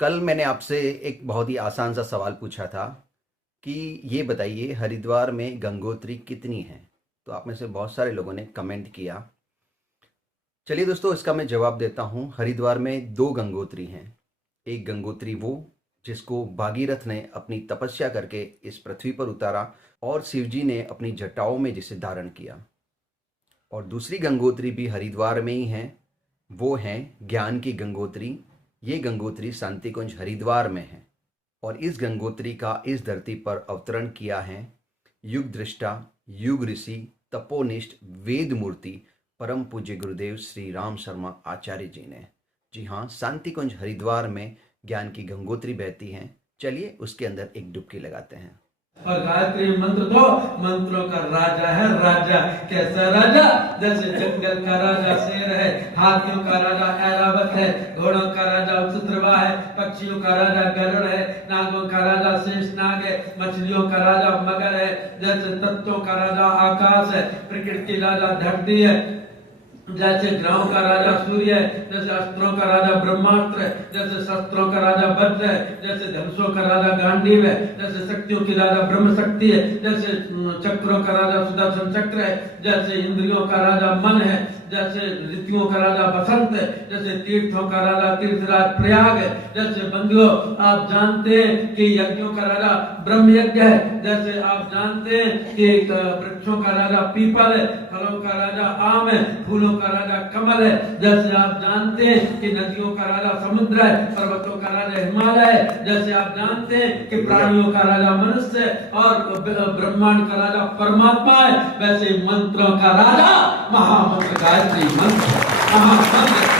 कल मैंने आपसे एक बहुत ही आसान सा सवाल पूछा था कि ये बताइए हरिद्वार में गंगोत्री कितनी है। तो आप में से बहुत सारे लोगों ने कमेंट किया। चलिए दोस्तों, इसका मैं जवाब देता हूँ। हरिद्वार में दो गंगोत्री हैं। एक गंगोत्री वो जिसको भागीरथ ने अपनी तपस्या करके इस पृथ्वी पर उतारा और शिवजी ने अपनी जटाओं में जिसे धारण किया। और दूसरी गंगोत्री भी हरिद्वार में ही है, वो है ज्ञान की गंगोत्री। ये गंगोत्री शांतिकुंज हरिद्वार में है और इस गंगोत्री का इस धरती पर अवतरण किया है युग दृष्टा, युग ऋषि, तपोनिष्ठ, वेद मूर्ति, परम पूज्य गुरुदेव श्री राम शर्मा आचार्य जी ने। जी हाँ, शांतिकुंज हरिद्वार में ज्ञान की गंगोत्री बहती है। चलिए उसके अंदर एक डुबकी लगाते हैं। और गायत्री मंत्र तो मंत्रों का राजा है। राजा कैसा राजा? जैसे जंगल का राजा शेर है, हाथियों का राजा ऐरावत है, घोड़ों का राजा उत्सुत्रवा है, पक्षियों का राजा गरुड़ है, नागों का राजा शेषनाग है, मछलियों का राजा मगर है, जैसे तत्वों का राजा आकाश है, प्रकृति की राजा धरती है, जैसे ग्रहों का राजा सूर्य है, जैसे अस्त्रों का राजा ब्रह्मास्त्र है, जैसे शस्त्रों का राजा वज्र है, जैसे धनुषों का राजा गांडीव है, जैसे शक्तियों की राजा ब्रह्म शक्ति है, जैसे चक्रों का राजा सुदर्शन चक्र है, जैसे इंद्रियों का राजा मन है, जैसे ऋतुओं का राजा बसंत है, जैसे तीर्थों का राजा तीर्थराज प्रयाग है, जैसे बंधुओं आप जानते हैं कि यज्ञों का राजा ब्रह्म यज्ञ है, जैसे आप जानते हैं कि वृक्षों का राजा पीपल है, फलों का राजा आम है, फूलों का राजा कमल है, जैसे आप जानते हैं कि नदियों का राजा समुद्र है, पर्वतों का राजा हिमालय है, जैसे आप जानते हैं कि प्राणियों का राजा मनुष्य है और ब्रह्मांड का राजा परमात्मा है, वैसे मंत्रों का राजा महामंत्र गायत्री मंत्र महामंत्र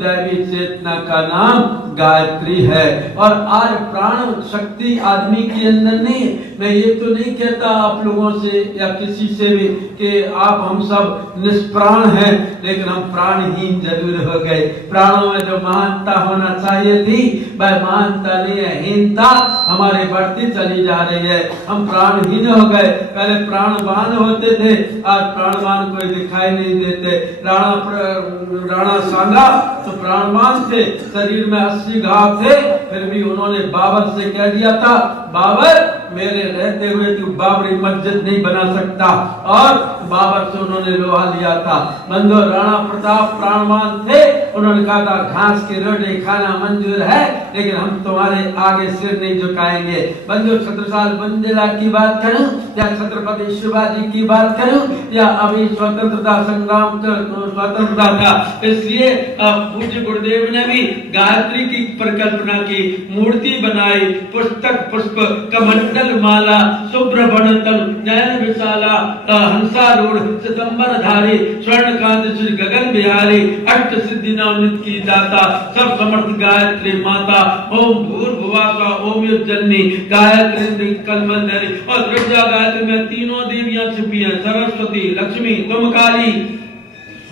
दैवी चेतना का नाम गायत्री है। और आज प्राण शक्ति आदमी के अंदर नहीं। मैं ये तो नहीं कहता आप लोगों से या किसी से भी कि आप हम सब निष्प्राण हैं, लेकिन हम प्राणहीन जरूर हो गए। प्राणों में जो महानता होना चाहिए थी वह महानता नहीं है, हीनता हमारे बढ़ती चली जा रही है। हम प्राणहीन हो गए। पहले प्राणवान होते थे, आज प्राणवान कोई दिखाई नहीं देते। राणा सांगा तो प्राणवान थे, शरीर में 80 घाव थे, फिर भी उन्होंने बाबर से कह दिया था, बाबर मेरे रहते हुए तू बाबरी मस्जिद नहीं बना सकता, और बाबर से उन्होंने लोहा लिया था। बंधु राणा प्रताप प्राणवान थे, उन्होंने कहा था घास की रोटी खाना मंजूर है, लेकिन हम तुम्हारे आगे सिर नहीं झुकाएंगे। बंधु छत्रसाल बंदेला की बात करूं या छत्रपति शिवाजी की बात करूं या अभी स्वतंत्रता संग्राम स्वतंत्रता था, इसलिए पूज्य गुरुदेव ने भी गायत्री की परिकल्पना की, मूर्ति बनाई, पुस्तक पुष्प कमंडल माला, शुभ्र तल नयन विशाला, हंसारूढ़ सितंबर धारी, स्वर्णकांत श्री गगन बिहारी, अष्ट सिद्धि नवनित की दाता, सब समर्थ गायत्री माता, ओम भूर्भुवः स्वः ओम युज्जन्नी गायत्री कलमंडली। और दुर्गा गायत्री में तीनों देवियां छिपी हैं, सरस्वती, लक्ष्मी, तुम काली,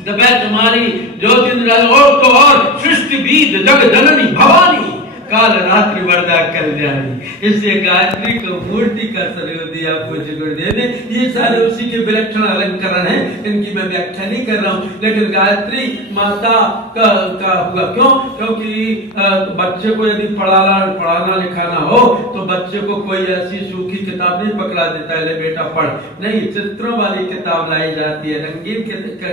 तुम्हारी ज्योतिन्द्र और तो और सृष्टि बीज जग जननी भवानी काल रात्रि वरदा कल्याणी। इसलिए गायत्री को मूर्ति का स्वरूप दिया पूज्य गुरुदेव ने। ये सारे उसी के विलक्षण अलंकरण हैं, इनकी मैं व्याख्या नहीं कर रहा हूँ, लेकिन गायत्री माता का हुआ क्यों? क्योंकि बच्चे को यदि पढ़ाना लिखाना हो तो बच्चे को कोई ऐसी सूखी किताब नहीं पकड़ा देता है, ले बेटा पढ़, नहीं, चित्रों वाली किताब लाई जाती है, रंगीन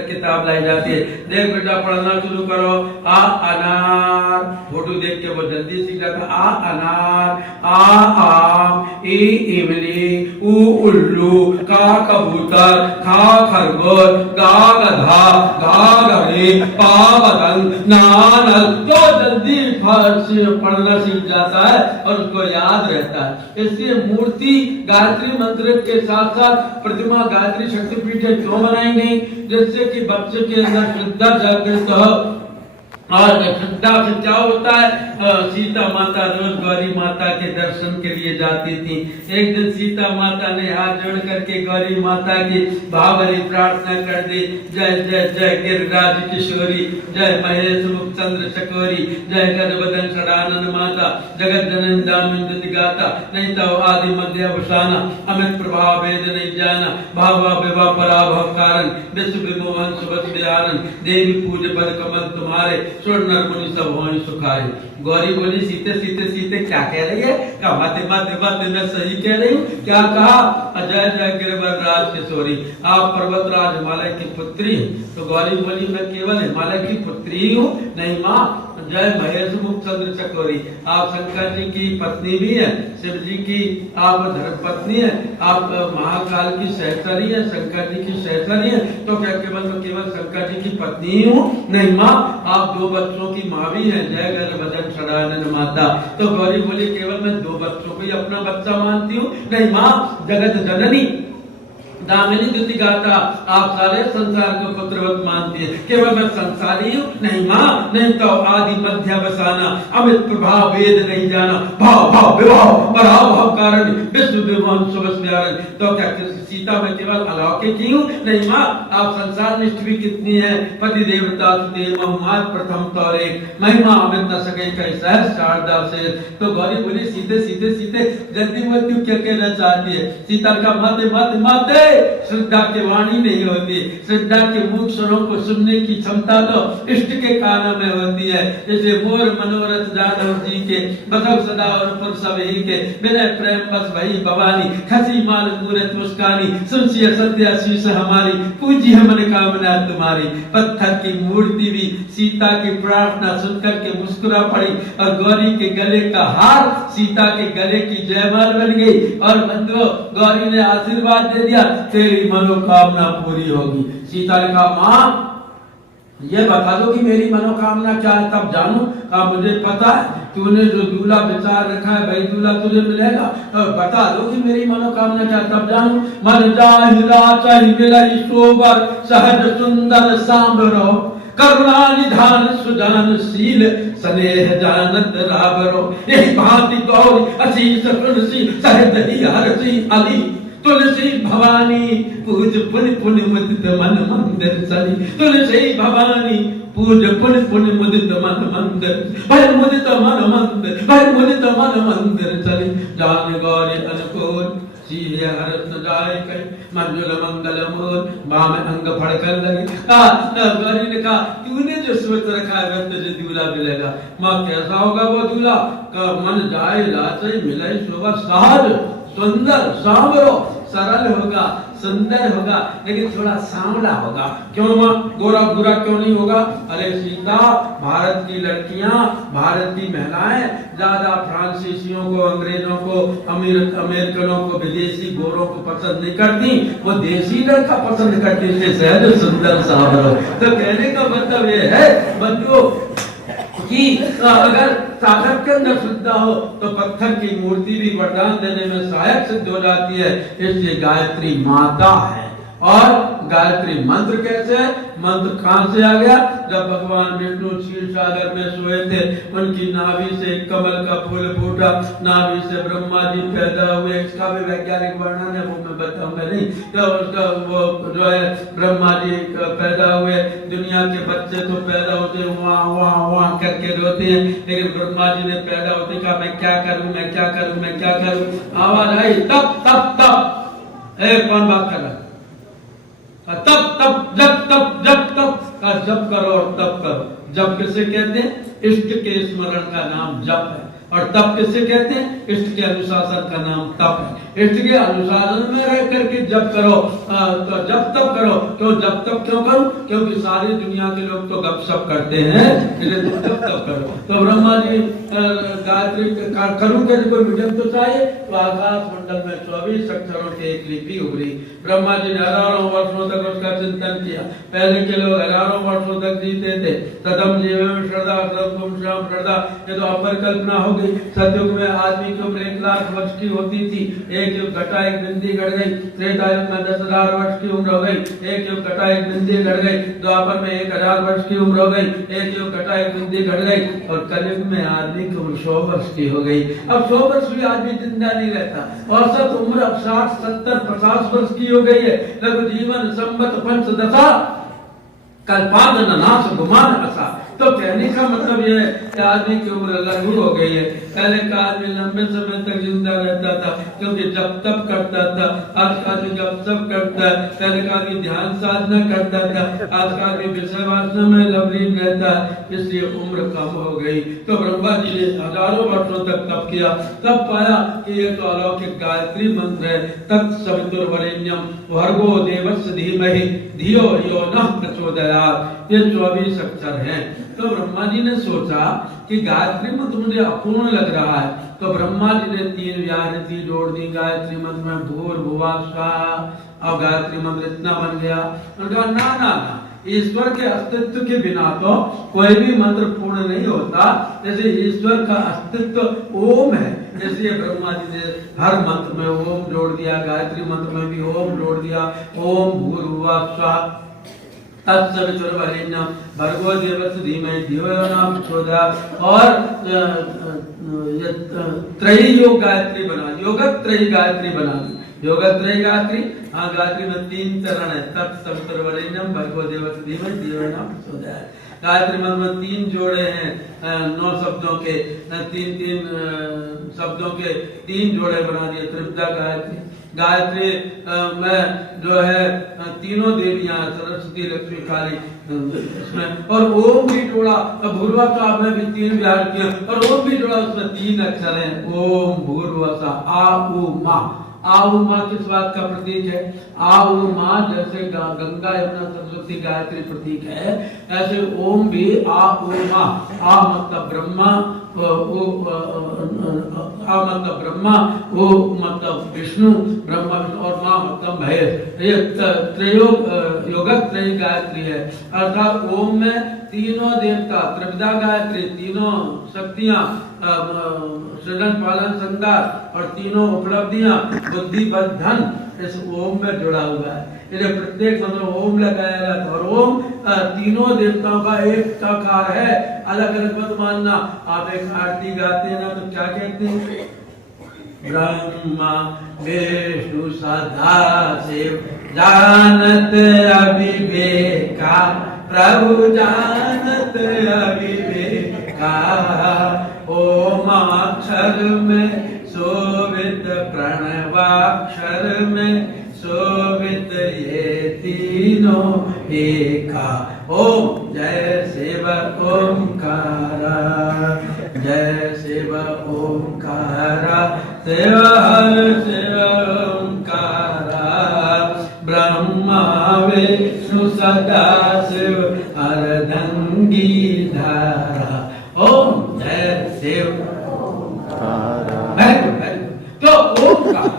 किताब लाई जाती है। देख बेटा पढ़ना शुरू करो, आ अनार, फोटो देख के वो जल्दी सीख जाता। आ अनार, आ आम, ई इमली, उ उल्लू, का कबूतर, खा खरगोश, गा गधा, घा घड़ी, पा पतंग, नानल, तो जल्दी पढ़ना सीख जाता है और उसको याद रहता है। इसलिए मूर्ति गायत्री मंत्र के साथ साथ प्रतिमा गायत्री शक्तिपीठ क्यों बनाई गई? जिससे कि बच्चे के अंदर श्रद्धा जागृत हो। और श्रद्धा से क्या होता है? सीता माता रोज गौरी माता के दर्शन के लिए जाती थी। एक दिन सीता माता ने हाथ जोड़ करके गौरी माता की भावरी प्रार्थना कर दी, जय जय जय गिरिराज किशोरी, जय महेश मुख चंद्र चकोरी, जय गजबदन षडानन माता, जगत जननी दामिनी गाता, नहीं तो आदि मध्य अवसाना, अमित प्रभाव वेद नहीं जाना, भावा विवाह पराभव कारण, विश्व विमोहन सुबत विहारन, देवी पूज पद कमल तुम्हारे, सुर नर मुनि सब होई सुखाए। गौरी बोली सीते सीते सीते क्या कह रही है? कहा माते माते माते मैं सही कह रही हूँ। क्या कहा? अजय जय गिरिवर राज किशोरी, आप पर्वतराज हिमालय की पुत्री। तो गौरी बोली मैं केवल हिमालय की पुत्री ही हूँ? नहीं माँ, जय महेश मुख चंद्र चकोरी, आप शंकर जी की पत्नी भी है, शिव जी की आप धर्म पत्नी है, आप महाकाल की सहचरी है, शंकर जी की सहचरी है। तो क्या केवल शंकर जी की पत्नी ही हूँ? नहीं माँ, आप 2 बच्चों की माँ भी है, जय गर भजन सदानंद माता। तो गौरी बोली केवल मैं 2 बच्चों को ही अपना बच्चा मानती हूँ? नहीं माँ, जगत जननी दामिनी दुति गाता, आप सारे संसार को पुत्रवत मानती है, केवल मैं संसारी हूँ? नहीं माँ, नहीं तो आदि मध्य अवसाना, अमित प्रभाव वेद नहीं जाना, भाव भाव विभाव पराव भाव कारण विश्व विमान सुबस्यारण। तो क्या सीता मैं केवल अलौकिक ही हूँ? नहीं माँ, आप संसार निष्ठ भी कितनी है, पति देवता सुदेव महमात प्रथम तौर एक, महिमा अमित न सके कई सहस्र शारदा से। तो गौरी बोली सीते सीते सीते जल्दी मृत्यु क्या कहना चाहती है? सीता का माते माते माते, श्रद्धा की वाणी नहीं होती, श्रद्धा के मुख स्वरों को सुनने की क्षमता तो इष्ट के कानों में होती है। जैसे मोर मनोरथ जादव जी के बसव सदा और पुर सब ही के, विनय प्रेम बस भई भवानी, खसी माल मूरत मुस्कानी, सुनसिय सत्य शीश हमारी, पूजी है मन कामना तुम्हारी। पत्थर की मूर्ति भी सीता की प्रार्थना सुनकर के मुस्कुरा पड़ी और गौरी के गले का हार सीता के गले की जयमाल बन गई। और बंधुओं, गौरी ने आशीर्वाद दे दिया, तेरी मनोकामना पूरी होगी। सीता ने कहा माँ, ये बता दो कि मेरी मनोकामना क्या है, तब जानू। कहा मुझे पता है, तूने जो दूल्हा विचार रखा है वही दूल्हा तुझे मिलेगा, तो बता दो कि मेरी मनोकामना क्या है, तब जानू। मन जाहिरा चाहि मिलई सोबर, सहज सुंदर सांभरो, करुणा निधान सुजान शील, स्नेह जानत राबरो। यही भांति गौरी असीस तुलसी सहित ही हरसी अली, तुलसी भवानी पूज पुन पुन मुदित मन मंदिर चली। तुलसी भवानी पूज पुन पुन मुदित मन मंदिर, भय मुदित मन मंदिर, भय मुदित मन मंदिर चली। जान गौरी अनुकूल सीधे हरत जाए कई, मंजुल मंगल मोर बाम अंग फड़कन लगे। गौरी ने कहा तूने जो सोच रखा है वह तुझे दूल्हा मिलेगा। माँ कैसा होगा वो दूल्हा? का मन जाए लाचे मिले शोभा, सहज सुंदर सांवरो, सरल होगा, सुंदर होगा, लेकिन थोड़ा सांवला होगा। क्यों माँ, गोरा बुरा क्यों नहीं होगा? अरे सीता, भारत की लड़कियां, भारत की महिलाएं ज्यादा फ्रांसीसियों को, अंग्रेजों को, अमेरिकनों को, विदेशी गोरों को पसंद नहीं करती, वो देसी लड़का पसंद करती है, सहज सुंदर सांवरो। तो कहने का मतलब ये है बंधुओं कि अगर साधक के अंदर शुद्धता हो तो पत्थर की मूर्ति भी वरदान देने में सहायक सिद्ध हो जाती है। इसलिए गायत्री माता है। और गायत्री मंत्र कैसे है? मंत्र कहां से आ गया? जब भगवान विष्णु क्षीर सागर में सोए थे, उनकी नाभि से कमल का फूल फूटा, नाभि से ब्रह्मा जी पैदा हुए। इसका भी वैज्ञानिक वर्णन है, वो मैं बताऊंगा नहीं। तो उसका वो जो है ब्रह्मा जी पैदा हुए, दुनिया के बच्चे तो पैदा होते वहाँ वहाँ वहाँ करके रोते हैं, लेकिन ब्रह्मा जी ने पैदा होते कहा मैं क्या करूं, मैं क्या करूं, मैं क्या करूं। आवाज आई तब तब तब, कौन बात कर रहा है? तब तब जब तब जब तब का जप करो और तब करो। जप किसे कहते हैं? इष्ट के स्मरण का नाम जप है। और तप किसे कहते हैं? इष्ट के अनुशासन का नाम तप है। इष्ट के अनुशासन में रह करके जप करो, तो जप तप करो। क्यों जप तप क्यों करो? क्योंकि सारी दुनिया के लोग तो गपशप करते हैं, जप तप करो। तो ब्रह्मा जी गायत्री करूं कैसे, कोई मीडियम तो चाहिए। तो आकाश मंडल में 24 अक्षरों की एक लिपि उभरी। ब्रह्मा जी ने हजारों वर्षों तक उसका चिंतन किया। पहले के लोग हजारों वर्षों तक जीते थे। सदम जीवन श्रद्धा सदम श्याम श्रद्धा, ये तो अपरिकल्पना हो गई। सतयुग में आदमी की उम्र 1 लाख वर्ष की होती थी, एक युग घटा एक बिंदी घट गई। त्रेता युग में 10,000 वर्ष की उम्र हो गई, एक युग घटा एक बिंदी घट गई। द्वापर में 1000 वर्ष की उम्र हो गई, एक युग घटा एक बिंदी घट गई। और कलयुग में आदमी की उम्र 100 वर्ष की हो गई। अब 100 वर्ष भी आदमी जिंदा नहीं रहता। औसत उम्र अब 60, 70, 50 वर्ष की हो गई है। लघु जीवन संबत पंचदशा कल्पांत नाश गुमान असा। तो कहने का मतलब यह है कि आदमी की उम्र लघु हो गई है। पहले का आदमी लंबे समय तक जिंदा रहता था क्योंकि जब तप करता था। आज का आदमी जब तप करता है, पहले का आदमी ध्यान साधना करता था, आज का आदमी विषय वासना में लवलीन रहता है, इसलिए उम्र कम हो गई। तो ब्रह्मा जी ने हजारों वर्षों तक तप किया, तब पाया कि ये तो अलौकिक गायत्री मंत्र है। तत्सवितुर्वरेण्यम भर्गो देवस्य धीमहि धियो यो नः प्रचोदयात्। ये 24 अक्षर हैं। तो ब्रह्मा जी ने सोचा कि गायत्री मंत्र मुझे अपूर्ण लग रहा है, तो ब्रह्मा जी ने 3 व्याहृति जोड़ दी गायत्री मंत्र में, भूर्भुवः स्वः। और गायत्री मंत्र इतना बन गया। उन्होंने कहा ना ना ना, ईश्वर के अस्तित्व के बिना तो कोई भी मंत्र पूर्ण नहीं होता। जैसे ईश्वर का अस्तित्व ओम है, इसलिए ब्रह्मा जी ने हर मंत्र में ओम जोड़ दिया, गायत्री मंत्र में भी ओम जोड़ दिया। ओम भूर्भुवः स्वः तत्सवितुर्वरेण्यम भर्गो देवस्य धीमहि धियो यो नः प्रचोदयात्। और त्रयी योग गायत्री बना, योगत्रयी गायत्री बना दी। योगत्रयी गायत्री, हाँ गायत्री में 3 चरण है। तत्सवितुर्वरेण्यम भर्गो देवस्य धीमहि धियो यो नः प्रचोदयात्। गायत्री मंत्र में 3 जोड़े हैं 9 शब्दों के, 3 शब्दों के 3 जोड़े बना दिए। त्रिपदा गायत्री, गायत्री में जो है तीनों देवियां सरस्वती लक्ष्मी काली उसमें, और ओम भी जोड़ा। भूर्भुवः स्वः में भी 3 व्याहृतियां और ओम भी जोड़ा, उसमें 3 अक्षर हैं। ओम भूर्भुवः स्वः आ उ मा। आ उ मा किस बात का प्रतीक है? आ उ मा जैसे गंगा यमुना सरस्वती गायत्री प्रतीक है, ऐसे ओम भी आ उ मा। आ मतलब ब्रह्मा, आ मतलब ब्रह्मा, ओ मतलब विष्णु, ब्रह्मा विष्णु, और माँ मतलब महेश। ये त्रयोग योगत्रयी गायत्री है। अर्थात ओम में तीनों देवता, त्रिपदा गायत्री, तीनों शक्तियां, सृजन पालन संहार और तीनों उपलब्धियां, बुद्धि बल धन इस ओम में जुड़ा हुआ है। इसलिए प्रत्येक मंत्र ओम लगाया जाता है। और ओम तीनों देवताओं का एक साकार है, अलग अलग मत मानना। आप एक आरती गाते हैं ना, तो क्या कहते हैं? ब्रह्मा विष्णु सदा शिव जानत अविवेका, प्रभु जानत अविवेका। ओम अक्षर में शोभित प्रणवाक्षर में शोभित ये तीनों एका। ओम जय शिव ओंकारा, जय शिव ओंकारा, शिव हर शिव ओंकारा। ब्रह्मा विष्णु सदा शिव अर्धंगी धारा। ओम जय शिव ओंकारा। तो ओंकार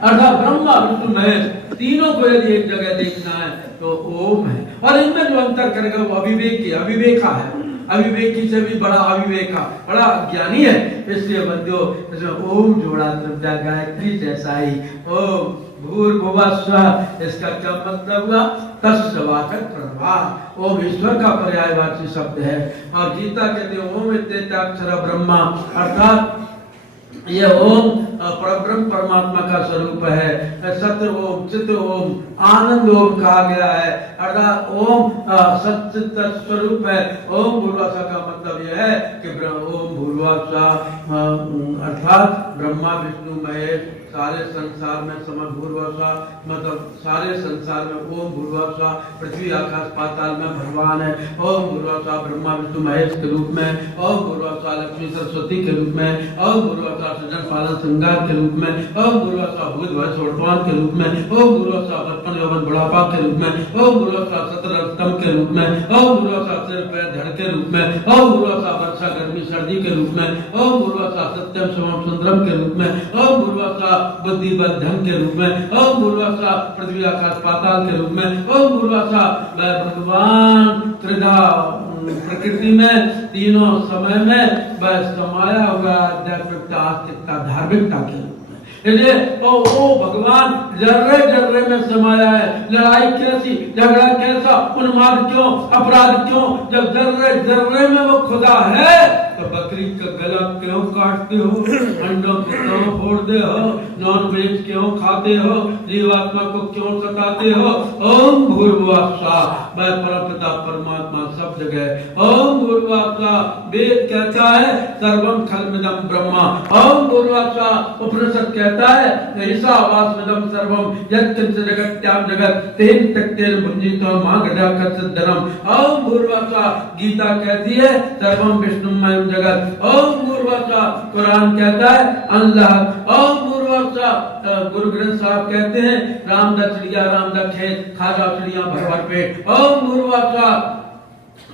अर्थात ब्रह्मा विष्णु महेश तीनों को यदि एक जगह देखना है तो ओम है। और इनमें जो अंतर करेगा वो अविवेकी, अविवेका है। अविवेकी से भी बड़ा अविवेका, बड़ा ज्ञानी है। इसलिए बंदो इसमें ओम जोड़ा, त्रिपदा गायत्री जैसा ही। ओम भूर्भुवः स्वः, इसका क्या मतलब हुआ? तत्सवाचक प्रणवा। ओम ईश्वर का पर्यायवाची शब्द है। और गीता कहते हैं ओम इत्येताक्षर ब्रह्मा, अर्थात ये ओम परब्रह्म परमात्मा का स्वरूप है। सत्य ओम, चित्त ओम, आनंद ओम कहा गया है। अर्थात ओम सच्चित स्वरूप है। ओम भूर्भुवः स्वः का मतलब यह है कि ओम भूर्भुवः स्वः अर्थात ब्रह्मा विष्णु महेश सारे संसार में समर्थ भूर्भुवः स्वः मतलब सारे संसार में ओम भूर्भुवः स्वः, पृथ्वी आकाश पाताल में भगवान है। ओम भूर्भुवः स्वः ब्रह्मा विष्णु महेश के रूप में, ओम भूर्भुवः स्वः लक्ष्मी सरस्वती के रूप में, ओम भूर्भुवः स्वः सृजन पालन श्रृंगार के रूप में, ओम भूर्भुवः स्वः भूत भय सोढ़वान के रूप में, ओम भूर्भुवः स्वः बचपन यौवन बुढ़ापा के रूप में, ओम भूर्भुवः स्वः सतरस्तम के रूप में, ओम भूर्भुवः स्वः सिर पैर धड़ के रूप में, ओम भूर्भुवः स्वः वर्षा गर्मी सर्दी के रूप में, ओम भूर्भुवः स्वः सत्यम शिवम सुंदरम के रूप में, ओम भूर्भुवः स्वः बुद्धि बल धन के रूप में, ओम भूर्भुवः स्वः पृथ्वी आकाश पाताल के रूप में, ओम भूर्भुवः स्वः भगवान त्रिधा प्रकृति में तीनों समय में बस समाया हुआ आध्यात्मिकता, आस्तिकता, धार्मिकता के रूप में। इसलिए ओ भगवान जर्रे जर्रे में समाया है। लड़ाई कैसी, झगड़ा कैसा, उन्माद क्यों, अपराध क्यों? जब जर्रे जर्रे में वो खुदा है तो बकरी का गला क्यों काटते हो, अंडों को क्यों फोड़ते हो, नॉन वेज क्यों खाते हो, जीवात्मा को क्यों सताते हो। ओम भूर्भुवः स्वः, मैं परमपिता परमात्मा सब जगह। ओम भूर्भुवः स्वः, वेद कहता है सर्वम खल्विदं ब्रह्मा। ओम भूर्भुवः स्वः, उपनिषद कहता है ईशावास्यमिदं सर्वम यत्किंचित् जगत्यां जगत् तेन त्यक्तेन भुञ्जीतो मा गदाकच्चित् धनम्। ओम भूर्भुवः स्वः, गीता कहती है सर्वम विष्णुमयं जगत्। ओम भूर्भुवः स्वः, कुरान कहता है अल्लाह। ओम भूर्भुवः स्वः, गुरु ग्रंथ साहब कहते हैं राम दा चिड़िया राम दा खेत, खाजा चिड़िया भर भर पेट। ओम भूर्भुवः स्वः,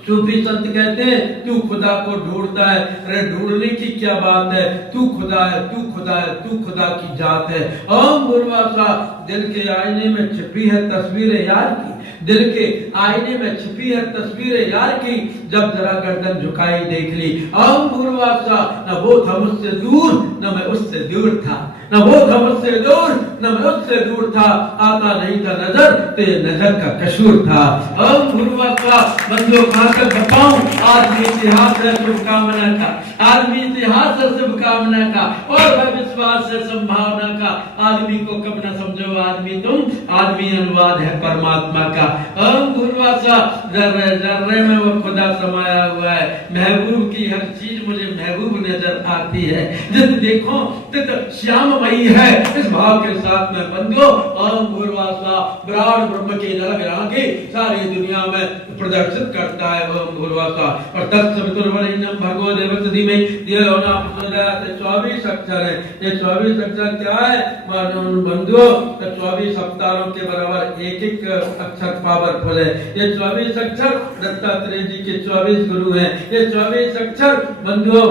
सूफी संत कहते हैं तू खुदा को ढूंढता है, अरे ढूंढने की क्या बात है, तू खुदा है, तू खुदा है, तू खुदा की जात है। ओम भूर्भुवः स्वः, दिल के आईने में छिपी है तस्वीरें यार की, दिल के आईने में छिपी है तस्वीरें यार की, जब जरा गर्दन झुकाई देख ली। ओम भूर्भुवः स्वः, न वो था मुझसे दूर न मैं उससे दूर था, न वो था मुझसे दूर न मैं उससे दूर था, आता नहीं था नजर तेरे नजर का कसूर था। ओम भूर्भुवः स्वः, बंदो कहां तक बताऊं, आदमी इतिहास है शुभकामना का, आदमी इतिहास है शुभकामना का, और है विश्वास है संभावना का। आदमी को कब न समझो आदमी तुम, आदमी अनुवाद है परमात्मा का। ओम भूर्भुवः स्वः, जर्रे जर्रे में वो खुदा समाया हुआ है। महबूब की हर चीज मुझे महबूब नजर आती है, जित देखो तित श्याममयी है। इस भाव के साथ में बंदो ओम भूर्भुवः स्वः विराट ब्रह्म के जल विराग के सारी दुनिया में प्रदर्शित करता है। ओम भूर्भुवः स्वः, और तत्सवितुर्वरेण्यं भर्गो देवस्य धीमहि धियो यो न प्रचोदयात्। 24 अक्षर है, ये 24 अक्षर क्या है बंधुओं, तो 24 अवतारों के बराबर एक एक अक्षर पावरफुल है। ये 24 अक्षर दत्तात्रेय जी के 24 गुरु हैं। ये 24 अक्षर बंधुओं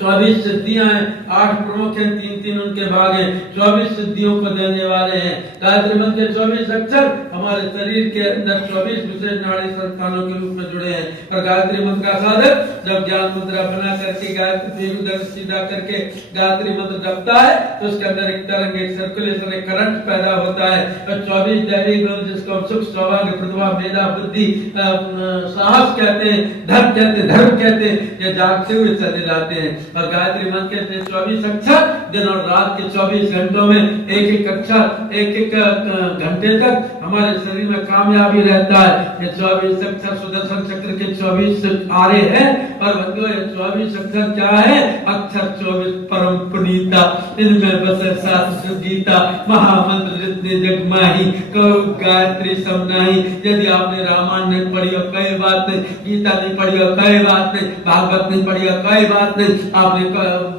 24 सिद्धियां हैं, 8 प्रमुख हैं, 3-3 उनके भाग हैं, 24 सिद्धियों को देने वाले हैं। गायत्री मंत्र के 24 अक्षर हमारे शरीर के अंदर 24 विशेष नाड़ी संस्थानों के रूप में जुड़े हैं। और गायत्री मंत्र का साधक जब ज्ञान मुद्रा बना करके गायत्री उधर सीधा करके गायत्री मंत्र जपता है तो उसके अंदर एक तरंग, एक सर्कुलेशन, एक करंट पैदा होता है। और 24 दैवी गुण जिसको सुख, सौभाग्य, प्रतिभा, मेधा, बुद्धि, साहस कहते हैं, धर्म कहते हैं, धर्म कहते हैं, ये जागते हुए चले जाते हैं। और गायत्री मंत्र के 24 अक्षर दिन और रात के 24 घंटों में एक एक अक्षर एक एक घंटे तक हमारे शरीर में कामयाबी रहता है। ये 24 अक्षर सुदर्शन चक्र के 24 आरे हैं। और बंधुओं ये 24 अक्षर क्या है, अक्षर 24 परम पुनीता, इनमें बसे शास्त्र गीता, महामंत्र जितने जग माही, कहो गायत्री सब नाही। यदि आपने रामायण नहीं पढ़ी हो कोई बात नहीं, गीता नहीं पढ़ी हो कोई बात नहीं, भागवत नहीं पढ़ी हो कोई बात नहीं, आपने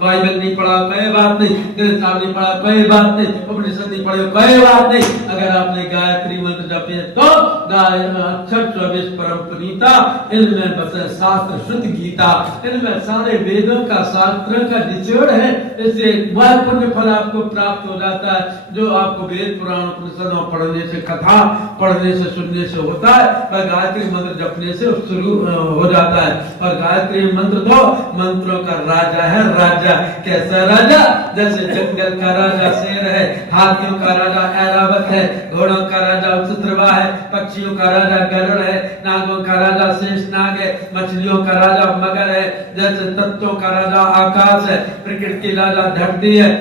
बाइबल नहीं पढ़ा कोई बात नहीं, ग्रंथ साहब नहीं पढ़ा कोई बात नहीं, उपनिषद नहीं पढ़े कोई बात नहीं, अगर आपने गायत्री मंत्र जपे तो अक्षर 24 परम पुनीता, इनमें बसे शास्त्र शुद्ध गीता, इनमें सारे वेदों का शास्त्रों का निचोड़ है। इससे वह पुण्य फल आपको प्राप्त हो जाता है जो आपको वेद पुराण उपनिषदों पढ़ने से, कथा पढ़ने से, सुनने से होता है। और गायत्री मंत्र जपने से शुरू हो जाता है। और गायत्री मंत्र तो मंत्रों का राजा है, राजा। कैसा राजा, जैसे जंगल का राजा शेर है, हाथियों का राजा ऐरावत है, घोड़ों का राजा चित्रवा है, पक्षियों का राजा गरुड़ है, नागों का राजा शेषनाग है, मछलियों का राजा मगर है, जैसे तत्वों का राजा आकाश है, प्रकृति की राजा धरती है,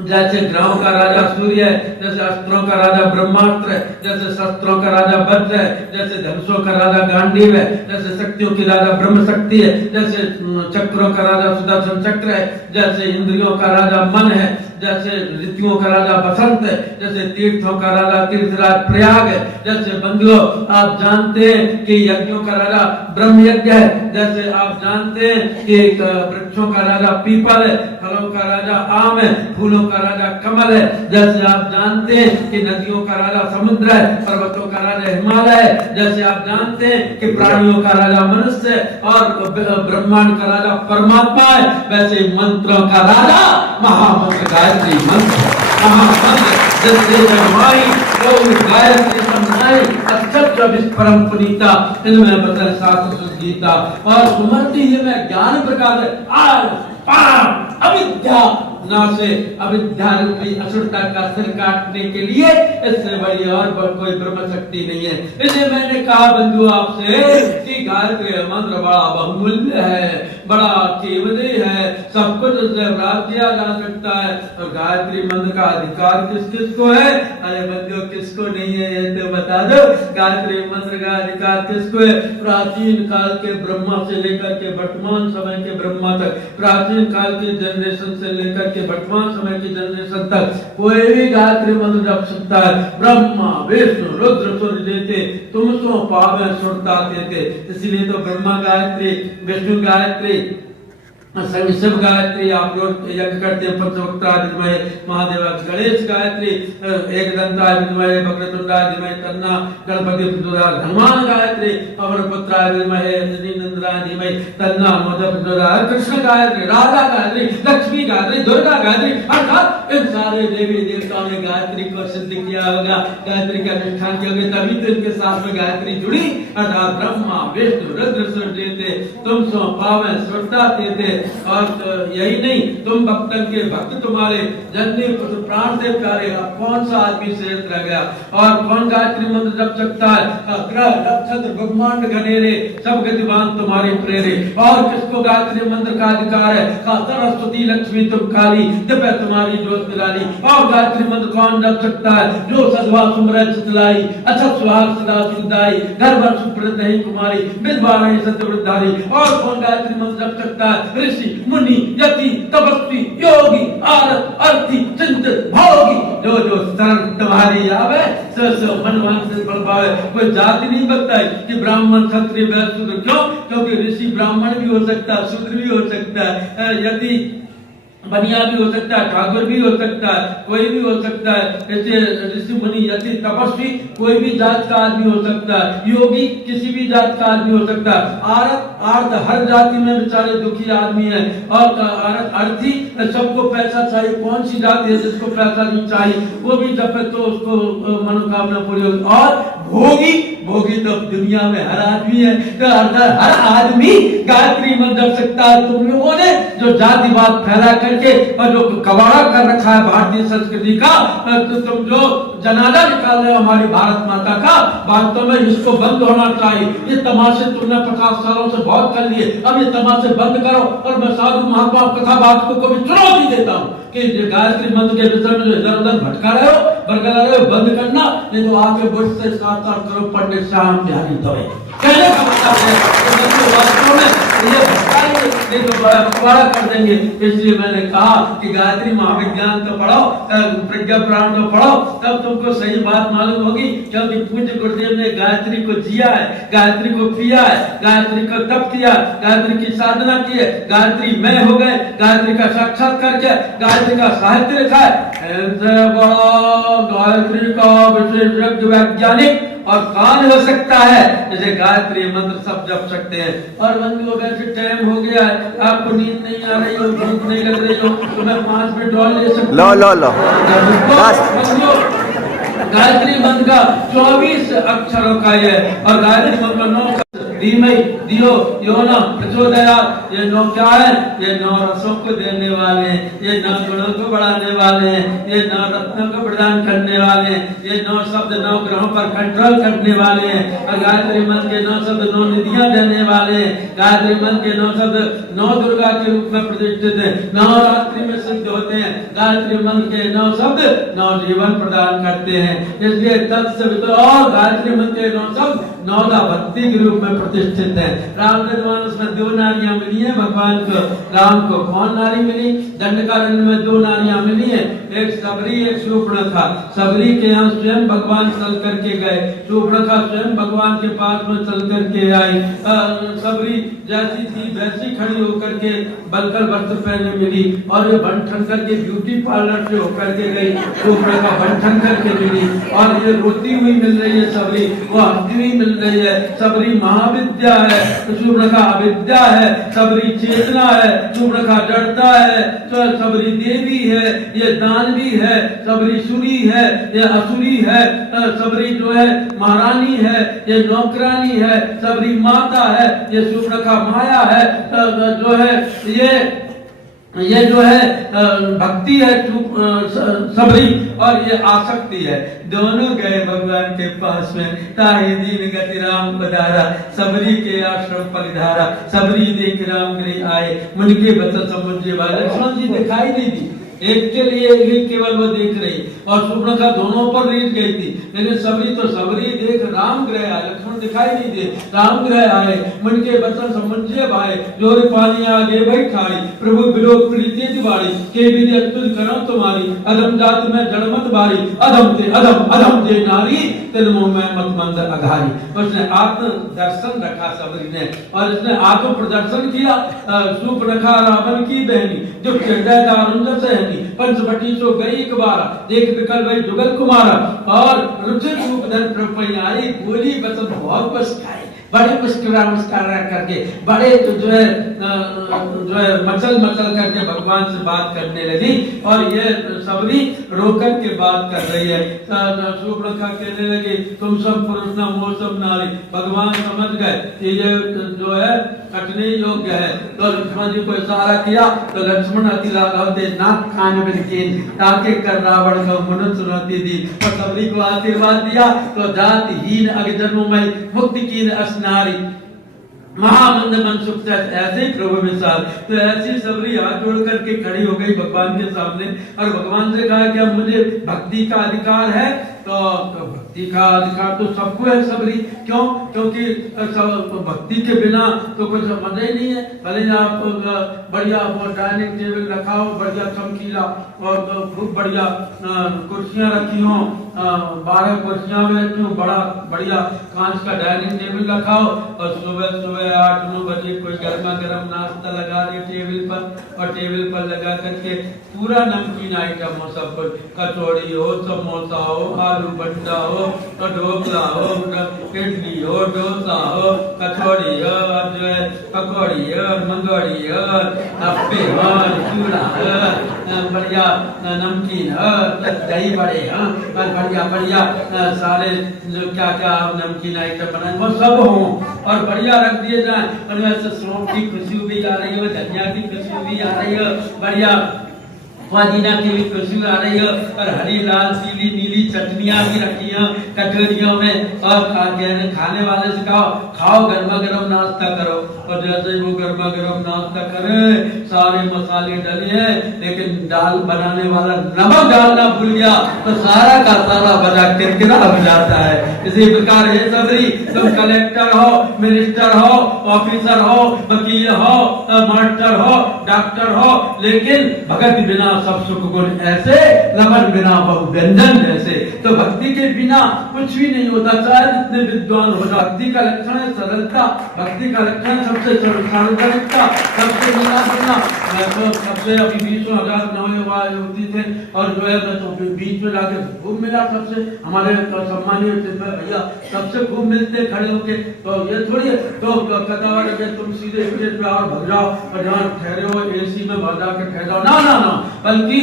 जैसे ग्रहों का राजा सूर्य है, जैसे अस्त्रों का राजा ब्रह्मास्त्र है, जैसे शस्त्रों का राजा वज्र है, जैसे धनुषों का राजा गांडीव है, जैसे शक्तियों की राजा ब्रह्म शक्ति है, जैसे चक्रों का राजा सुदर्शन चक्र है, जैसे इंद्रियों का राजा मन है, जैसे ऋतुओं का राजा बसंत है, जैसे तीर्थों का राजा तीर्थराज प्रयाग है, जैसे बंधुओं आप जानते हैं कि यज्ञों का राजा ब्रह्म यज्ञ है, जैसे आप जानते हैं कि वृक्षों का राजा पीपल है, फलों का राजा आम है, फूलों का राजा कमल है, जैसे आप जानते हैं कि नदियों का राजा समुद्र है, पर्वतों का राजा हिमालय है, जैसे आप जानते हैं कि प्राणियों का राजा मनुष्य है और ब्रह्मांड का राजा परमात्मा है, वैसे मंत्रों का राजा महामंत्र गायत्री मंत्र, महामंत्र जिससे जमाई वो गायत्री समझाई अक्षर 24 परम पुनीता, इनमें बदल शास्त्र गीता और सुमरती है मैं ज्ञान प्रकाश आज पार अविद्या नाशे, अविद्या रूपी असुरता का सिर काटने के लिए इससे बड़ी और कोई ब्रह्म शक्ति नहीं है। इसलिए मैंने कहा बंधु आपसे कि गायत्री मंत्र बड़ा बहुमूल्य है, बड़ा कीमती है, सब कुछ उससे प्राप्त किया जा सकता है। तो गायत्री मंत्र का अधिकार किस किस को है? अरे बंधुओं, किसको नहीं है ये तो बता दो। गायत्री मंत्र का अधिकार किसको है? प्राचीन काल के ब्रह्मा से लेकर के वर्तमान समय के ब्रह्मा तक, प्राचीन काल के जनरेशन से लेकर के वर्तमान समय की जनरेशन तक कोई भी गायत्री मंत्र जप सकता है। ब्रह्मा विष्णु रुद्र सूर्य देते तुम सो पावे सुरता देते। इसलिए तो ब्रह्मा गायत्री, विष्णु गायत्री, शिव गायत्री आप लोग यज्ञ करते हैं, पंचवक्त्राय विद्महे महादेवा, गणेश गायत्री, एकदंताय विद्महे वक्रतुंडाय धीमहि तन्नो गणपति प्रचोदयात्, हनुमान गायत्री, पवनपुत्राय विद्महे अंजनीनंदनाय धीमहि तन्नो मोदक प्रचोदयात्, कृष्ण गायत्री, राधा गायत्री, लक्ष्मी गायत्री, दुर्गा गायत्री, अर्थात इन सारे देवी देवताओं ने गायत्री को सिद्ध किया होगा, गायत्री का अनुष्ठान किया होगा, तभी तो इनके साथ में गायत्री जुड़ी। अर्थात ब्रह्मा विष्णु रुद्र सूर्य देते तुम सो पावे सुरता देते। और तो यही नहीं, तुम भक्तन के भक्त तुम्हारे जननी पुत्र प्राण से प्यारे। अब कौन सा आदमी श्रेष्ठ रह गया? और कौन गायत्री मंत्र जप सकता है? ग्रह नक्षत्र ब्रह्मांड घनेरे सब गतिवान तुम्हारे प्रेरे। और किसको गायत्री मंत्र का अधिकार है? सरस्वती लक्ष्मी तुम काली, दिव्य तुम्हारी ज्योत निराली। और गायत्री मंत्र कौन जप सकता है? जो सदवा सुमरत चितलाई, अच्छा सुहाग सदा सुखदाई, घर भर सुप्रद नहीं कुमारी, विधवा नहीं सत्यवृद्धारी। और कौन गायत्री मंत्र जप सकता है? ऋषि मुनि यति तपस्वी योगी आरत अर्थी चिंतित भोगी, जो जो शरण तुम्हारी आवे सो मनवान से फल पावे। कोई जाति नहीं बताई कि ब्राह्मण क्षत्रिय वैश्य शूद्र। क्यों? क्योंकि ऋषि ब्राह्मण भी हो सकता है, शूद्र भी हो सकता है, यति बनिया भी हो सकता है, ठाकुर भी हो सकता है, कोई भी हो सकता है। ऐसे ऋषि मुनि यति तपस्वी कोई भी जात का आदमी हो सकता है, योगी किसी भी जात का आदमी हो सकता है, आर्त हर जाति में बेचारे दुखी आदमी है। और अर्थी सबको पैसा चाहिए, कौन सी जाति है जिसको पैसा नहीं चाहिए? वो भी जब तो उसको मनोकामना पूरी होगी। और भोगी, भोगी तो दुनिया में हर आदमी है, तो हर आदमी गायत्री मंत्र जप सकता है। तुम लोगों ने जो जातिवाद फैला करके और जो कबाड़ा कर रखा है भारतीय संस्कृति का, तो तुम जो जनाजा निकाल रहे हो हमारी भारत माता का, वास्तव में इसको बंद होना चाहिए। ये तमाशे तुमने 50 सालों से बहुत कर लिए, अब ये तमाशे बंद करो। और मैं साधु महात्मा कथावाचकों को भी चुनौती देता हूँ कि गायत्री मंत्र के विषय में जो इधर उधर भटका रहे हो, बरगला रहे हो, बंद करना, नहीं तो आके बुश से साकार करो पंडित श्याम बिहारी दवे। कहने का मतलब है वास्तव में ये भटकाएंगे, नहीं तो बड़ा कर देंगे। इसलिए मैंने कहा कि गायत्री महाविज्ञान तो पढ़ो, प्रज्ञा पुराण तो पढ़ो, तब तुमको सही बात मालूम होगी। क्योंकि पूज्य गुरुदेव ने गायत्री को जिया है, गायत्री को पिया है, गायत्री को तप किया, गायत्री की साधना की है, गायत्री में हो गए, गायत्री का साक्षात्कार किया, गायत्री का साहित्य लिखा है। गायत्री का विशेषज्ञ वैज्ञानिक और कौन हो सकता है जैसे गायत्री मंत्र सब जप सकते हैं। और बंधुओं वैसे टाइम हो गया है, आपको नींद नहीं आ रही हो, भूख नहीं लग रही हो, तो मैं 5 मिनट और ले सकता हूं। लो गायत्री मंत्र का 24 अक्षरों का है। और गायत्री मंत्र 9 धीमहि धियो यो न प्रचोदयात्। ये 9 क्या है? ये 9 रसों को देने वाले हैं, ये 9 गुणों को बढ़ाने वाले हैं, ये 9 रत्नों को प्रदान करने वाले हैं, ये 9 शब्द 9 ग्रहों पर कंट्रोल करने वाले हैं। और गायत्री मंत्र के 9 शब्द 9 निधियां देने वाले हैं। गायत्री मंत्र के 9 शब्द 9 दुर्गा के रूप में प्रतिष्ठित है, नवरात्रि में सिद्ध होते हैं। गायत्री मंत्र के 9 शब्द 9 जीवन प्रदान करते हैं। इसलिए तत्सवितुर और गायत्री मंत्र के 9 शब्द 9 भक्ति के रूप में प्रतिष्ठित है। रामचरितमानस में 2 नारियां मिली है भगवान को। राम को कौन नारी मिली? दंडकारण्य में 2 नारियां मिली है, एक सबरी एक शूर्पणखा। सबरी के यहाँ स्वयं भगवान चल करके गए, शूर्पणखा स्वयं भगवान के पास में चल करके आई। सबरी जैसी थी वैसी खड़ी होकर के बलकर वस्त्र पहने मिली, और ये बंठन करके ब्यूटी पार्लर से होकर के गई, शूर्पणखा बंठन करके मिली। और ये रोती हुई मिल रही है सबरी, वो हंसती हुई मिल रही है। सबरी महाविद्या है, शूर्पणखा अविद्या है। सबरी चेतना है, शूर्पणखा जड़ता है। तो सबरी देवी है, ये दानवी है। सबरी सुरी है, ये असुरी है। सबरी जो है महारानी है, ये नौकरानी है। सबरी माता है, ये शूर्पणखा माया है। जो है ये ये जो है भक्ति है सबरी, और ये आसक्ति है। दोनों गए भगवान के पास में, ताहि दीन गति राम पधारा, सबरी के आश्रम परिधारा, सबरी देख राम गृह आए, मुनि के बचन समुझे वाले। लक्ष्मण जी दिखाई नहीं दी, एक के लिए केवल वो देख रही, और सुपर्णखा दोनों पर रीझ गई थी, लेकिन सबरी तो सबरी देख राम गृह आए, लक्ष्मण दिखाई नहीं दे, राम गृह आए, मन के बचन समुझे भाई, जोर पानी आगे बैठाई, प्रभु बिलोक प्रीति दिवाड़ी, के विधि अतुल करम तुम्हारी, अधम जाति में जड़मत बारी, अधम ते अधम अधम जे नारी, तिल मुंह में मत मंद अघारी। उसने आत्म दर्शन रखा सबरी ने, और इसने आत्म प्रदर्शन किया। सुपर्णखा रावण की बहनी, जो चंडा दारुण से पंचवटी सो गई एक बार, देख विकल भाई जुगल कुमारा, और रुचिर रूप धन प्रपयाई, बोली बचन बहुत पछताई, बड़े मुस्कुरा करके, बड़े तो जो है मचल करके भगवान से बात करने लगी, और ये सबरी रोकर के बात कर रही है। सुपर्णखा कहने लगी, तुम सब पुरुष ना मोह सब नारी। भगवान समझ गए कि ये जो है कटने योग्य है, तो लक्ष्मण जी को इशारा किया, तो लक्ष्मण अति लाघव दे नाक कान बिन ताके कर रावण को मुन सुनती दी, और सबरी को आशीर्वाद दिया, तो जाति हीन अग जन्ममय मुक्ति की नारी, महामंद मन सुख, ऐसे ही प्रभु मिसाल। तो ऐसी सबरी हाथ जोड़ करके खड़ी हो गई भगवान के सामने, और भगवान से कहा कि अब मुझे भक्ति का अधिकार है, तो भक्ति का अधिकार तो सबको है सबरी। क्यों? क्योंकि भक्ति के बिना तो कुछ मजा ही नहीं है। भले आप बढ़िया डाइनिंग टेबल रखा हो, बढ़िया चमकीला, और खूब बढ़िया कुर्सियां रखी हो, 12 कुर्सियां में रखी हो, बड़ा बढ़िया कांच का डाइनिंग टेबल रखा हो, और सुबह 8-9 बजे कोई गर्मा गर्म नाश्ता लगा दे टेबल पर, और टेबल पर लगा करके पूरा नमकीन आइटम हो, सब कुछ, कचौड़ी हो, समोसा हो, आलू बंडा हो, तो ढोकला हो, इडली हो, डोसा हो, कचौड़ी हो, जो है पकौड़ी हो, मंगोड़ी हो, अप्पे हो, चूड़ा हो, बढ़िया नमकीन हो, दही बड़े हो, और बढ़िया बढ़िया सारे जो क्या क्या नमकीन आइटम बनाए वो सब हो, और बढ़िया रख दिए जाए। और वैसे सौंफ की खुशबू भी आ रही है, धनिया की खुशबू भी आ रही है, बढ़िया पुदीना की भी खुशबू आ रही है, और हरी लाल पीली नीली चटनियां भी रखी हैं कटोरियों में, और खाने वाले से कहो खाओ गर्मा गर्म नाश्ता करो, और जैसे ही वो गर्मा गर्म नाश्ता करे, सारे मसाले डले हैं, लेकिन दाल बनाने वाला नमक डालना भूल गया, तो सारा का सारा बजा किरकिरा हो जाता है। इसी प्रकार है सबरी, तुम कलेक्टर हो, मिनिस्टर हो, ऑफिसर हो, वकील हो, मास्टर हो, डॉक्टर हो, लेकिन भगत बिना सब सुख गुण ऐसे, लमन बिना बहु व्यंजन जैसे। तो भक्ति के बिना कुछ भी नहीं होता, चाहे जितने विद्वान हो। भक्ति का लक्षण है सरलता, भक्ति का लक्षण सबसे सार्वजनिकता, सबसे मिलना। मैं तो सबसे अभी 20,000 नौयुवा युवती थे, और जो है मैं तो बीच में जाके खूब मिला सबसे, हमारे सम्मानीय भैया सबसे खूब मिलते खड़े होके। तो ये थोड़ी तो कथा लगे तुम सीधे स्टेज पे और भग जाओ, और जहाँ ठहरे हो एसी में भग जाके ठहर जाओ, ना ना ना, बल्कि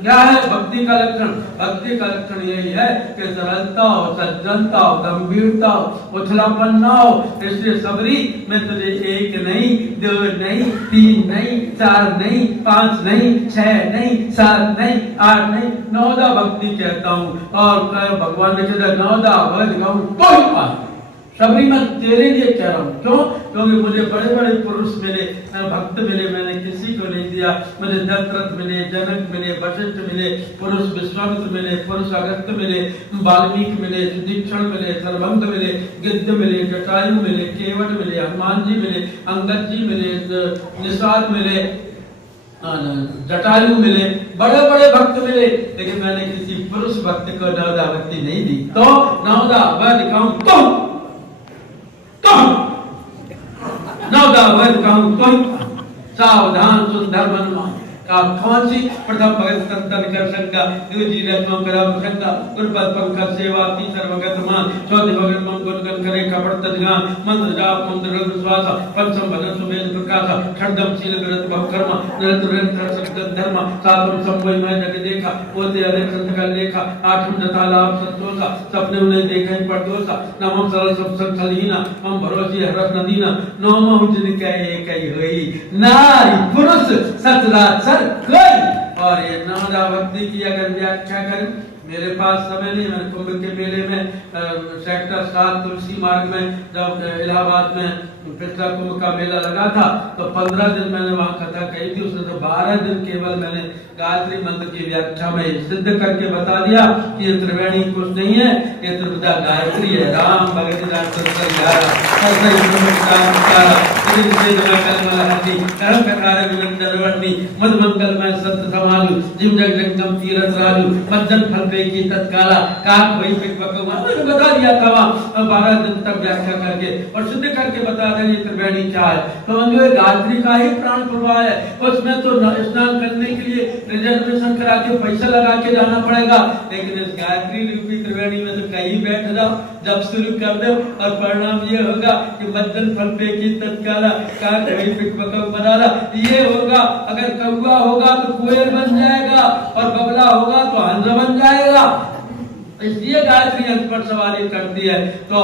क्या है भक्ति का लक्षण? भक्ति का लक्षण यही है कि सरलता हो, सज्जनता हो, गंभीरता हो, उथलापन ना हो। इसलिए सबरी मैं तुझे 1 नहीं, 2 नहीं, 3 नहीं, 4 नहीं, 5 नहीं, 6 नहीं, 7 नहीं, 8 नहीं, 9 भक्ति कहता हूँ। और भगवान ने कहता 9 सबरी मैं तेरे लिए कह रहा हूँ। क्यों? क्योंकि मुझे बड़े बड़े पुरुष मिले, भक्त मिले, मैंने किसी को नहीं दिया। मुझे दशरथ मिले, जनक मिले, वशिष्ठ मिले, पुरुष विश्वामित्र मिले, पुरुष अगस्त्य मिले, वाल्मीकि मिले, सुदीक्षण मिले, सर्वंग मिले, गिद्ध मिले, जटायु मिले, केवट मिले, हनुमान जी मिले, अंगद जी मिले, निषाद मिले, जटायु मिले, बड़े बड़े भक्त मिले, लेकिन मैंने किसी पुरुष भक्त को 9 भक्ति नहीं दी। तो 9 मैं दिखाऊं तुम 9 कहूं तुम सावधान सुंदर मनमान, का कौन सी प्रथम भगत संतन कर शंका द्विजी रत्नों करा प्रसंगा गुरुपद पंकज सेवा तीसर भगत मान चौथे भगत मन गुणगन करे कपट तजगान मंत्र जाप मंत्र विश्वास पंचम भजन सुमेध प्रकाश खंडम शील व्रत भवकर्म निरंतर सत्य धर्म सातम संवय में जग देखा पोते अनेक संत का लेखा आठम जथा लाभ संतोषा सपने उन्हें देखा ही परदोषा नवम सरल सब संसलीना हम भरोसी हरस नदीना नवम उज्जन कहे कई हुई नारी पुरुष सचराचर कोई। और ये नादा भक्ति की अगर व्याख्या करें, मेरे पास समय नहीं, मैंने कुंभ के मेले में सेक्टर 7 तुलसी मार्ग में जब इलाहाबाद में पिछला कुंभ का मेला लगा था तो 15 दिन मैंने वहाँ कथा कही थी, उसने तो 12 दिन केवल मैंने गायत्री मंत्र की व्याख्या में सिद्ध करके बता दिया कि ये त्रिवेणी कुछ नहीं है, ये त्रिपुरा गायत्री है। राम भगत मधुमंगल में संत समालु जिम जग जगदम तीरथ राजू मज्जन फल पे की तत्काला काक वही पे भगवान मैंने बता दिया था वहाँ 12 दिन तक व्याख्या करके और सिद्ध करके बता दें ये त्रिवेणी क्या है। तो जो गायत्री का ही प्राण प्रवाह है, उसमें तो स्नान करने के लिए रिजर्वेशन करा के पैसा लगा के जाना पड़ेगा, लेकिन इस गायत्री रूपी त्रिवेणी में तो कहीं बैठ जाओ, जब शुरू कर दो और परिणाम ये होगा कि मज्जन फल पे की तत्काला काक वही पे बनाना ये होगा। अगर कौवा होगा तो कोयल बन जाएगा और बगला होगा तो हंस बन जाएगा। इसलिए गायत्री अंत पर सवारी करती है। तो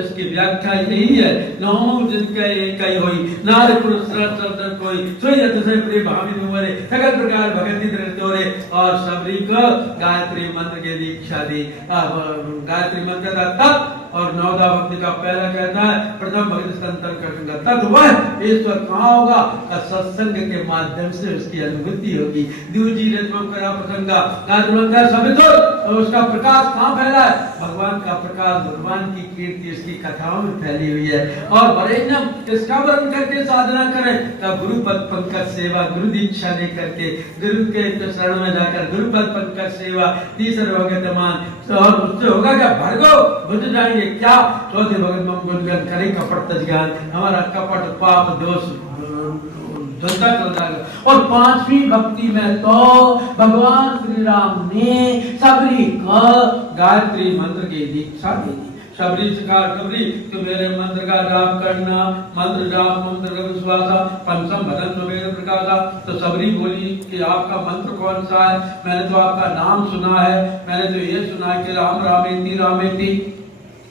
इसकी व्याख्या यही है, नौ जिनके कई होई नार पुरुष सर कोई सोई से प्रिय भावी नुवरे सकल प्रकार भगति दृष्टोरे। और सबरी को गायत्री मंत्र की दीक्षा दी। गायत्री मंत्र का तप और नवदा भक्ति का पहला कहता है प्रथम भगत संतन करेंगे तब वह ईश्वर कहाँ होगा, सत्संग के माध्यम से उसकी अनुभूति होगी। द्विजी रत्नम करा प्रसंगा गायत्री मंत्र सभी तो उसका प्रकाश कहाँ फैला है, भगवान का प्रकाश, भगवान की कीर्ति इसकी कथाओं में फैली हुई है। और वरेण्यम इसका वर्ण करके साधना करें तब गुरुपद पंकज सेवा, गुरु दीक्षा लेकर के गुरु के शरण में जाकर गुरुपद पंकज सेवा तीसरे भगत मान। और उससे होगा क्या, भरगो बुझ जाएंगे क्या, चौथे भगत मम गुणगन करे कपट तजगान, हमारा कपट पाप दोष धंधा चल जाएगा। और 5वीं भक्ति में तो भगवान श्री राम ने सबरी को गायत्री मंत्र की दीक्षा दी। सबरी सिखा सबरी तो मेरे मंत्र का जाप करना, मंत्र जाप मंत्र विश्वासा पंचम भजन सुमेध प्रकाशा। तो सबरी बोली कि आपका मंत्र कौन सा है, मैंने तो आपका नाम सुना है, मैंने तो ये सुना है कि राम रामेति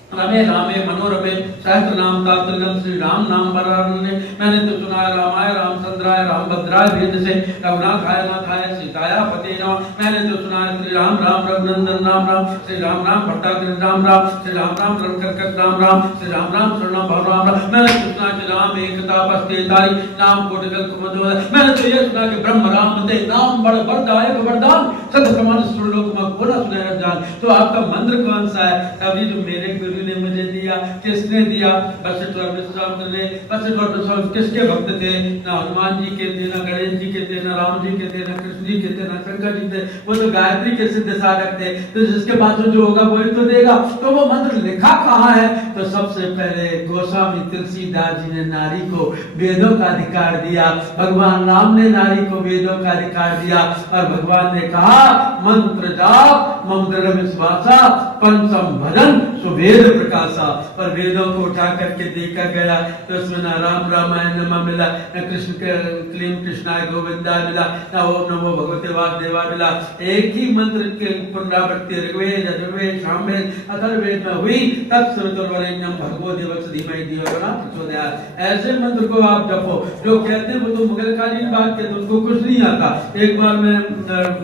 रमे रामे मनोरमे सहस्त्र नाम तातुल्यम श्री राम नाम बराने। मैंने तो सुना है रामाय रामचंद्राय रामभद्राय वेद से रघुनाथाय नाथाय सीताया पते नाम। मैंने तो सुना है श्री राम राम रघुनंदन राम राम, श्री राम राम भट्टाग्र राम राम, श्री राम राम रंकरकट राम राम, श्री राम राम शरणम भव राम राम। मैंने तो सुना कि राम एकता पस्तेताई नाम कोटिकल कुमदोद। मैंने तो ये सुना कि ब्रह्म राम दे नाम बड़ बड़दायक वरदान सद समान सुरलोक में पूरा सुनहरा जान। तो आपका मंत्र कौन सा है, अभी जो मेरे गुरु ने मुझे दिया, किसने दिया, वशिष्ठ और विश्वामित्र ने। वशिष्ठ और विश्वामित्र किसके भक्त थे, ना हनुमान जी के थे, ना गणेश जी के थे, ना राम जी के थे, ना कृष्ण जी के थे, ना शंकर जी थे। वो तो गायत्री के सिद्ध साधक थे। तो जिसके पास जो होगा वही तो देगा। तो वो मंत्र लिखा कहाँ है, तो सबसे पहले गोस्वामी तुलसीदास जी ने नारी को वेदों का अधिकार दिया, भगवान राम ने नारी को वेदों का अधिकार दिया। और भगवान ने कहा मंत्र जाप मंत्र विश्वासा पंचम भजन सुवेद प्रकाशा। और वेदों को उठा करके देखा गया तो उसमें ना राम रामायण नमा मिला, न कृष्ण के क्लीम कृष्णाय गोविंदा मिला, न ओम नमो भगवते वासुदेवा मिला। एक ही मंत्र के पुनरावृत्ति ऋग्वेद यजुर्वेद सामवेद अथर्ववेद में हुई। तत्सवितुर्वरेण्यम भर्गो देवस्य धीमहि धियो यो न प्रचोदयात्। ऐसे मंत्र को आप जपो। जो कहते हैं वो तो मुगलकालीन बात के, उनको कुछ नहीं आता। एक बार मैं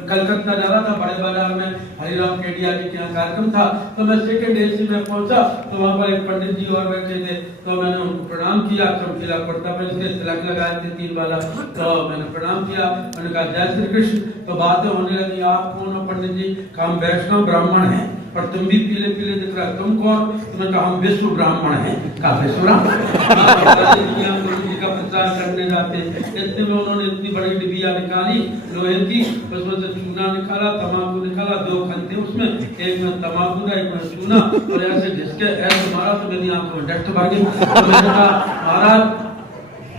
कलकत्ता जा रहा था, बड़े बाजार में हरिराम केडिया जी के यहाँ कार्यक्रम था। तो मैं सेकंड एसी में पहुंचा तो वहां पर एक पंडित जी और बैठे थे। तो मैंने उनको प्रणाम किया, चमकीला कुर्ता पहन के तिलक लगाए थे 3 वाला। तो मैंने प्रणाम किया, मैंने कहा जय श्री कृष्ण। तो बातें होने लगी, आप कौन हो पंडित जी, हम वैष्णव ब्राह्मण हैं और तुम भी पीले पीले दिख रहा, तुम कौन? तुमने कहा हम विश्व ब्राह्मण हैं। कहा विश्व ब्राह्मण का प्रचार करने जाते। इतने में उन्होंने इतनी बड़ी डिबिया निकाली लोहे की, उसमें से चूना निकाला, तमाकू निकाला, 2 खंते उसमें, एक में तमाकू था, एक में चूना। और ऐसे जिसके ऐसे मारा तो मेरी आंखों में डस्ट भर गई। तो मैंने कहा महाराज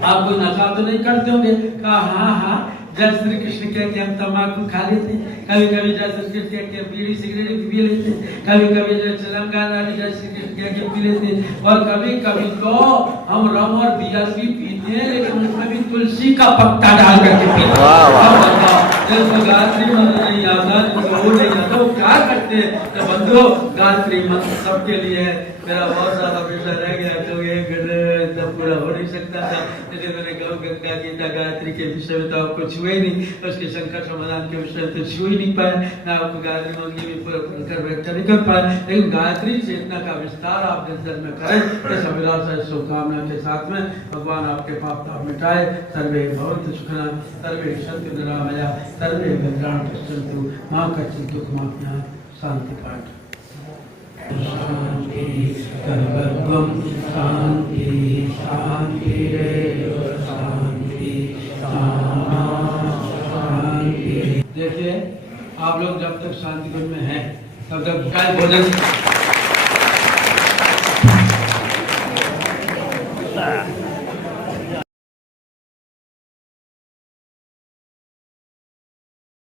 आप कोई नशा तो नहीं करते होंगे? कहा हाँ हाँ जय श्री कृष्ण कह के हम तम्बाकू खा लेते, कभी कभी जय श्री कृष्ण कह के बीड़ी सिगरेट पी लेते, कभी कभी जय श्रीराम गाना जय श्री कृष्ण कह के पी लेते, और कभी कभी तो हम रम और बियर भी पीते हैं, लेकिन उसमें भी तुलसी का पत्ता डाल करके पीते हैं। जब गायत्री मंत्र नहीं आता, जिसको वो नहीं आता, वो क्या करते हैं? तो बंधु गायत्री मंत्र सबके लिए है। मेरा बहुत सारा विषय रह गया, तो ये तब पूरा हो नहीं सकता था, इसलिए मैंने कहा गंगा गीता गायत्री के विषय में तो आपको छुए ही नहीं, उसके संकट समाधान के विषय में तो छू ही नहीं पाए, मैं आपको गायत्री मंत्र भी पूरा व्यक्त नहीं कर पाए, लेकिन गायत्री चेतना का विस्तार आप दिल में करें। इस अभिलाषा शुभकामना के साथ में भगवान आपके पाप ताप मिटाए। सर्वे भवन्तु सुखिनः, सर्वे सन्तु निरामया, सर्वे भद्राणि पश्यन्तु मा कश्चित् दुःखमाप्नुयात्। शांति पाठ। शांति सर्वं शांति शांति शांति शांति। देखिए, आप लोग जब तक शांति में हैं तब तक कल भोजन